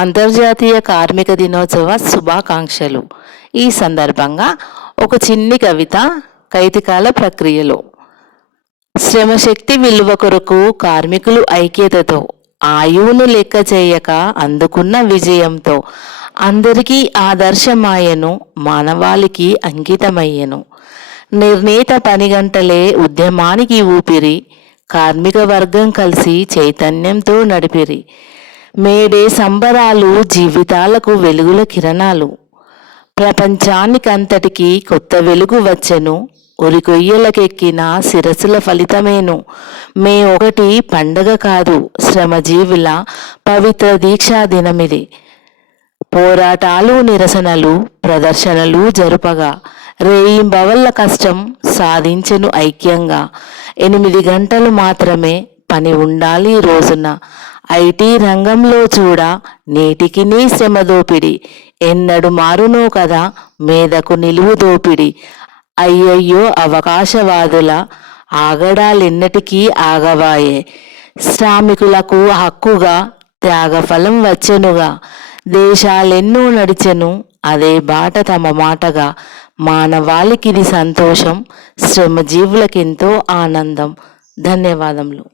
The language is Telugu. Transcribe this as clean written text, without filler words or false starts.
అంతర్జాతీయ కార్మిక దినోత్సవ శుభాకాంక్షలు. ఈ సందర్భంగా ఒక చిన్ని కవిత. కైతికాల ప్రక్రియలో శ్రమశక్తి విలువ కొరకు కార్మికులు ఐక్యతతో ఆయువును లెక్క చేయక అందుకున్న విజయంతో అందరికీ ఆదర్శమాయను, మానవాళికి అంకితమయ్యను. నిర్ణీత పని గంటలే ఉద్యమానికి ఊపిరి, కార్మిక వర్గం కలిసి చైతన్యంతో నడిపిరి. మేడే సంబరాలు జీవితాలకు వెలుగుల కిరణాలు, ప్రపంచానికంతటికీ కొత్త వెలుగు వచ్చెను, ఉరికొయ్యలకెక్కిన శిరస్సుల ఫలితమేను. మే 1 పండగ కాదు, శ్రమజీవుల పవిత్ర దీక్షా దినమిది. పోరాటాలు, నిరసనలు, ప్రదర్శనలు జరుపగా రేయింబవళ్ళ కష్టం సాధించెను ఐక్యంగా. 8 గంటలు మాత్రమే పని ఉండాలి రోజున. ఐటీ రంగంలో చూడ నేటికి నీ శ్రమ దోపిడి, ఎన్నడు మారునో కదా మేధకు నిలువు దోపిడి. అయ్యయ్యో అవకాశవాదుల ఆగడాలెన్నటికీ ఆగవాయే, శ్రామికులకు హక్కుగా త్యాగఫలం వచ్చెనుగా. దేశాలెన్నో నడిచెను అదే బాట తమ మాటగా. మానవాళికిది సంతోషం, శ్రమజీవులకెంతో ఆనందం. ధన్యవాదములు.